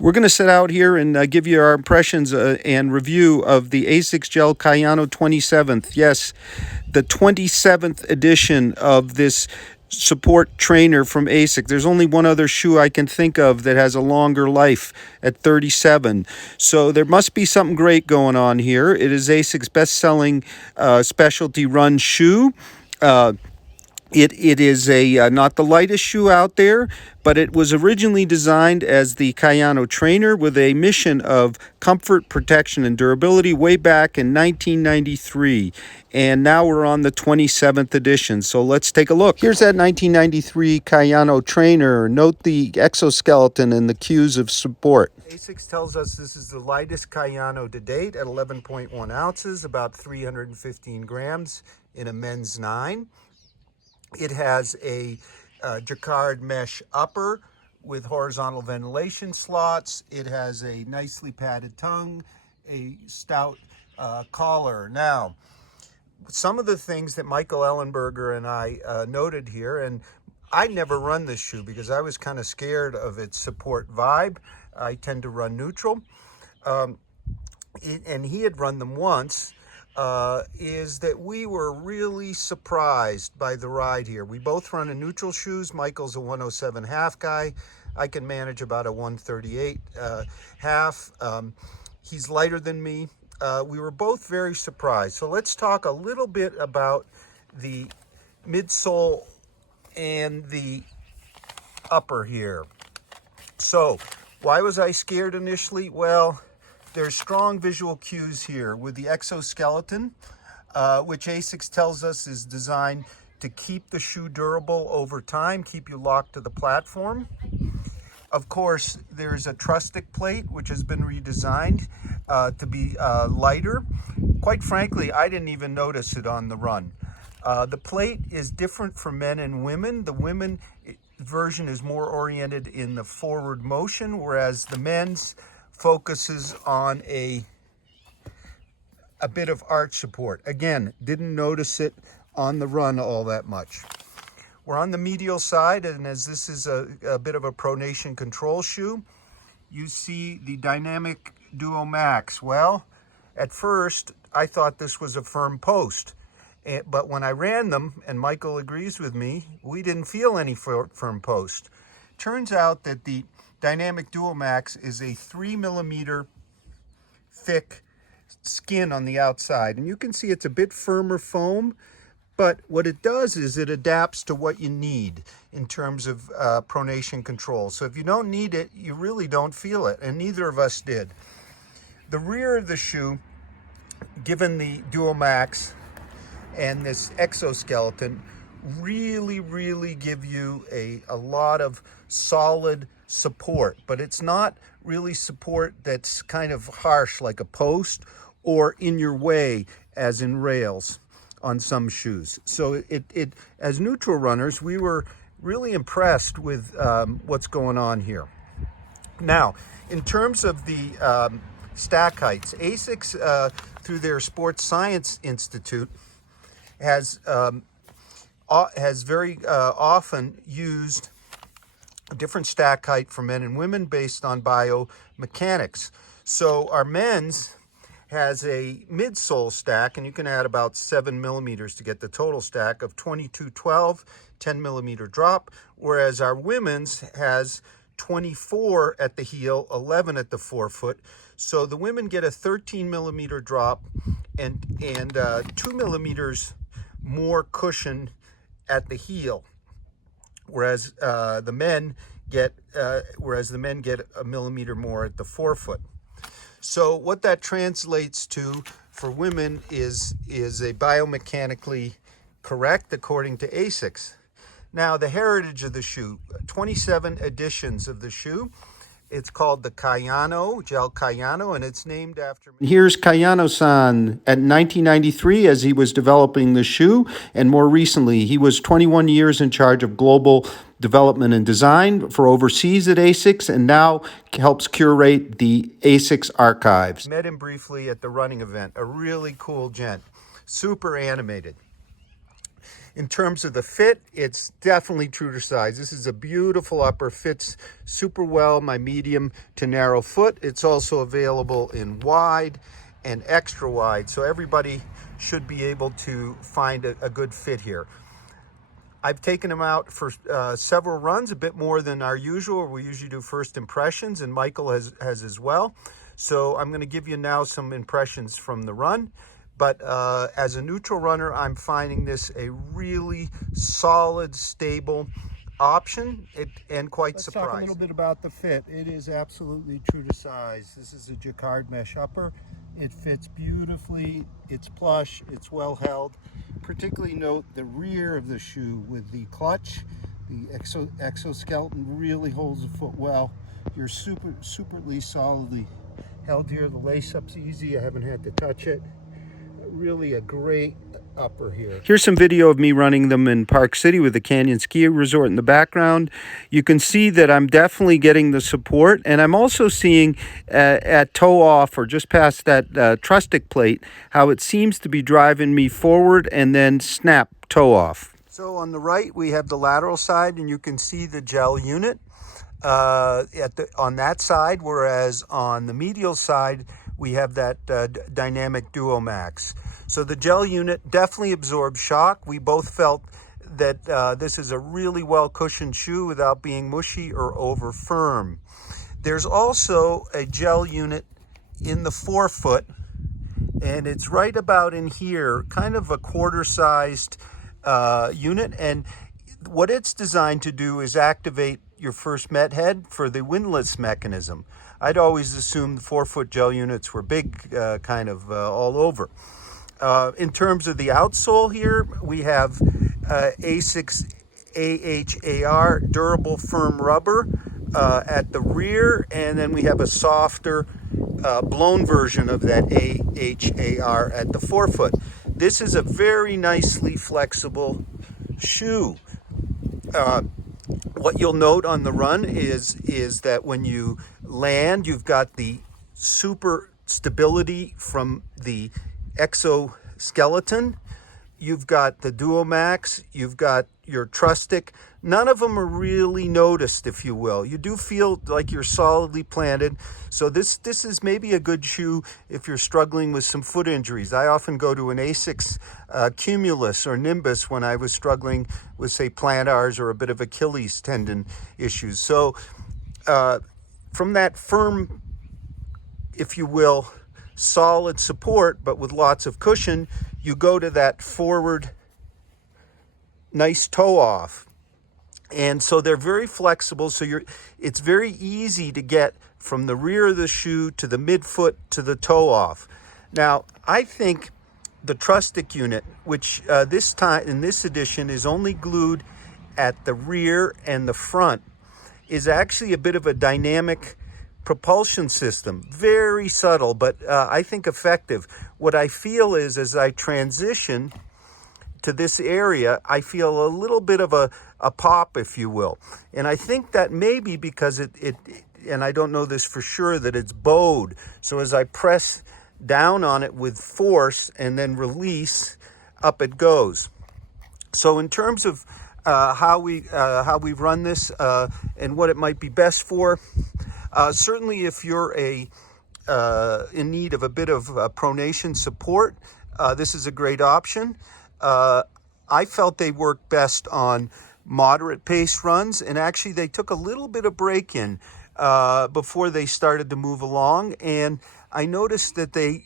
We're going to sit out here and give you our impressions and review of the ASICS GEL-Kayano 27th. Yes, the 27th edition of this support trainer from ASICS. There's only one other shoe I can think of that has a longer life at 37. So there must be something great going on here. It is ASICS' best-selling specialty run shoe. It is a not the lightest shoe out there, but it was originally designed as the Kayano trainer with a mission of comfort, protection, and durability way back in 1993. And now we're on the 27th edition, so let's take a look. Here's that 1993 Kayano trainer. Note the exoskeleton and the cues of support. ASICS tells us this is the lightest Kayano to date at 11.1 ounces, about 315 grams in a men's 9. It has a jacquard mesh upper with horizontal ventilation slots. It has a nicely padded tongue, a stout collar. Now, some of the things that Michael Ellenberger and I noted here, and I never run this shoe because I was kind of scared of its support vibe. I tend to run neutral. And he had run them once. Is that we were really surprised by the ride here. We both run in neutral shoes. Michael's a 107 half guy. I can manage about a 138 half. He's lighter than me. We were both very surprised. So let's talk a little bit about the midsole and the upper here. So why was I scared initially? Well, there's strong visual cues here with the exoskeleton, which ASICS tells us is designed to keep the shoe durable over time, keep you locked to the platform. Of course, there's a trustic plate, which has been redesigned to be lighter. Quite frankly, I didn't even notice it on the run. The plate is different for men and women. The women version is more oriented in the forward motion, whereas the men's focuses on a bit of arch support. Again, didn't notice it on the run all that much. We're on the medial side, and as this is a bit of a pronation control shoe, you see the Dynamic Duo Max. Well, at first, I thought this was a firm post, but when I ran them, and Michael agrees with me, we didn't feel any firm post. Turns out that the Dynamic Duo Max is a 3 millimeter thick skin on the outside. And you can see it's a bit firmer foam, but what it does is it adapts to what you need in terms of pronation control. So if you don't need it, you really don't feel it, and neither of us did. The rear of the shoe, given the Duo Max and this exoskeleton, really give you a lot of solid support, but it's not really support that's kind of harsh like a post or in your way as in rails on some shoes. So it as neutral runners, we were really impressed with what's going on here. Now, in terms of the stack heights, ASICS through their Sports Science Institute has very often used a different stack height for men and women based on biomechanics. So our men's has a midsole stack, and you can add about 7 millimeters to get the total stack of 2212, 10 millimeter drop, whereas our women's has 24 at the heel, 11 at the forefoot. So the women get a 13 millimeter drop and 2 millimeters more cushion at the heel, whereas the men get a millimeter more at the forefoot. So what that translates to for women is a biomechanically correct according to ASICS. Now, the heritage of the shoe, 27 editions of the shoe. It's called the Kayano, GEL-Kayano, and it's named after... Here's Kayano-san at 1993 as he was developing the shoe, and more recently, he was 21 years in charge of global development and design for overseas at ASICS, and now helps curate the ASICS archives. Met him briefly at the running event, a really cool gent, super animated. In terms of the fit, it's definitely true to size. This is a beautiful upper, fits super well my medium to narrow foot. It's also available in wide and extra wide, so everybody should be able to find a good fit here. I've taken them out for several runs, a bit more than our usual. We usually do first impressions, and Michael has as well. So I'm going to give you now some impressions from the run. But as a neutral runner, I'm finding this a really solid, stable option, and quite surprising. Let's talk a little bit about the fit. It is absolutely true to size. This is a jacquard mesh upper. It fits beautifully, it's plush, it's well held. Particularly note the rear of the shoe with the clutch. The exoskeleton really holds the foot well. You're superly solidly held here. The lace-up's easy, I haven't had to touch it. Really a great upper here. Here's some video of me running them in Park City with the Canyon Ski Resort in the background. You can see that I'm definitely getting the support, and I'm also seeing at toe off or just past that trustic plate how it seems to be driving me forward and then snap toe off. So on the right we have the lateral side, and you can see the gel unit on that side, whereas on the medial side we have that dynamic Duo Max. So the gel unit definitely absorbs shock. We both felt that this is a really well cushioned shoe without being mushy or over firm. There's also a gel unit in the forefoot, and it's right about in here, kind of a quarter sized unit. And what it's designed to do is activate your first met head for the windlass mechanism. I'd always assumed the forefoot gel units were big, kind of all over. In terms of the outsole here, we have ASICS AHAR durable firm rubber at the rear, and then we have a softer blown version of that AHAR at the forefoot. This is a very nicely flexible shoe. What you'll note on the run is that when you land, you've got the super stability from the exoskeleton, you've got the Duo Max, you've got your Trustic. None of them are really noticed, if you will. You do feel like you're solidly planted. So this is maybe a good shoe if you're struggling with some foot injuries. I often go to an ASICS Cumulus or Nimbus when I was struggling with, say, plantars or a bit of Achilles tendon issues. So from that firm, if you will, solid support, but with lots of cushion, you go to that forward nice toe off. And so they're very flexible, so it's very easy to get from the rear of the shoe to the midfoot to the toe off. Now, I think the Trustic unit, which this time in this edition is only glued at the rear and the front, is actually a bit of a dynamic propulsion system. Very subtle, but I think effective. What I feel is as I transition to this area, I feel a little bit of a pop, if you will. And I think that may be because it and I don't know this for sure, that it's bowed. So as I press down on it with force and then release, up it goes. So in terms of how we run this and what it might be best for, certainly if you're in need of a bit of pronation support, this is a great option. I felt they worked best on moderate pace runs, and actually they took a little bit of break in before they started to move along, and I noticed that they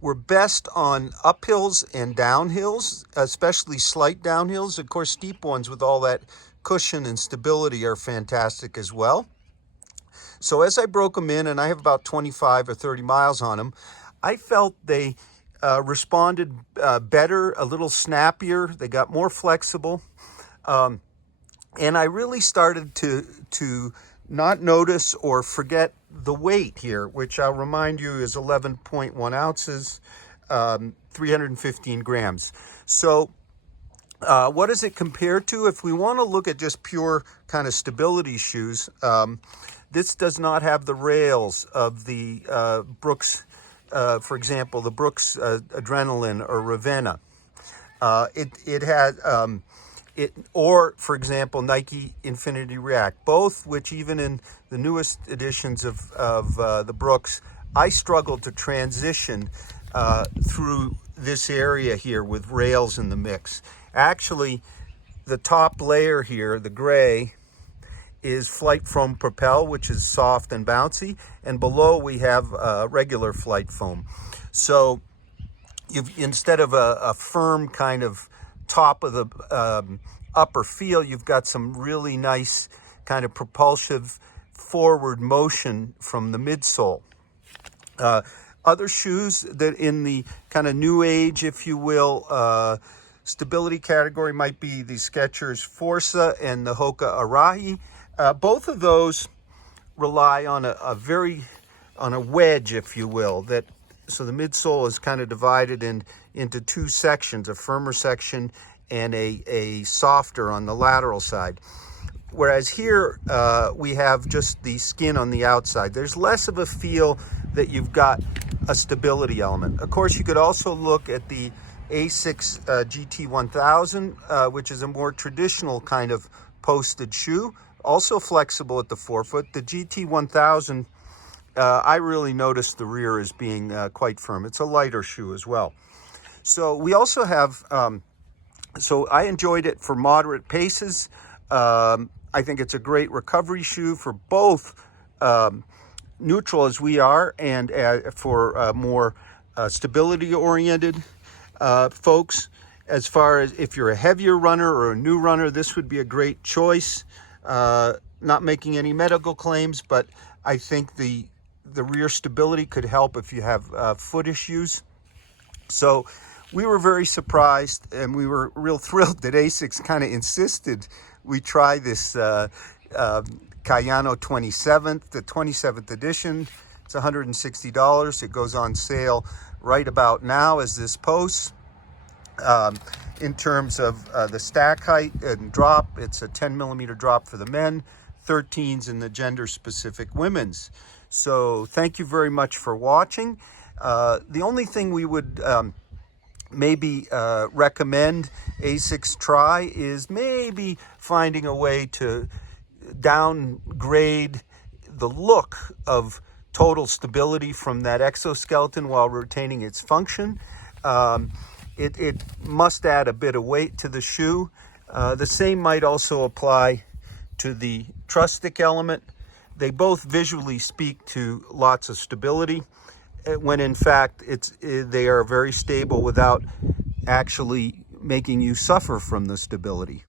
were best on uphills and downhills, especially slight downhills. Of course, steep ones with all that cushion and stability are fantastic as well. So as I broke them in, and I have about 25 or 30 miles on them, I felt they responded better, a little snappier. They got more flexible. And I really started to not notice or forget the weight here, which I'll remind you is 11.1 ounces, 315 grams. So what does it compare to? If we want to look at just pure kind of stability shoes, this does not have the rails of the Brooks, for example, the Brooks Adrenaline or Ravenna. It had or for example, Nike Infinity React, both which even in the newest editions of the Brooks, I struggled to transition through this area here with rails in the mix. Actually, the top layer here, the gray, is Flight Foam Propel, which is soft and bouncy, and below we have regular Flight Foam. So instead of a firm kind of top of the upper feel, you've got some really nice kind of propulsive forward motion from the midsole. Other shoes that in the kind of new age, if you will, stability category might be the Skechers Forza and the Hoka Arahi. Both of those rely on a wedge, if you will, so the midsole is kind of divided into two sections, a firmer section and a softer on the lateral side. Whereas here we have just the skin on the outside. There's less of a feel that you've got a stability element. Of course, you could also look at the ASICS GT1000, which is a more traditional kind of posted shoe, also flexible at the forefoot. The GT1000, I really noticed the rear as being quite firm. It's a lighter shoe as well. So we also have, so I enjoyed it for moderate paces. I think it's a great recovery shoe for both neutral as we are and for more stability-oriented folks. As far as if you're a heavier runner or a new runner, this would be a great choice. Not making any medical claims, but I think the rear stability could help if you have foot issues. So we were very surprised, and we were real thrilled that ASICS kind of insisted we try this Kayano 27th, the 27th edition. It's $160. It goes on sale right about now as this posts. In terms of the stack height and drop, it's a 10 millimeter drop for the men, 13s in the gender specific women's. So thank you very much for watching. The only thing we would maybe recommend ASICS try is maybe finding a way to downgrade the look of total stability from that exoskeleton while retaining its function. It must add a bit of weight to the shoe. The same might also apply to the truss stick element. They both visually speak to lots of stability, when in fact they are very stable without actually making you suffer from the stability.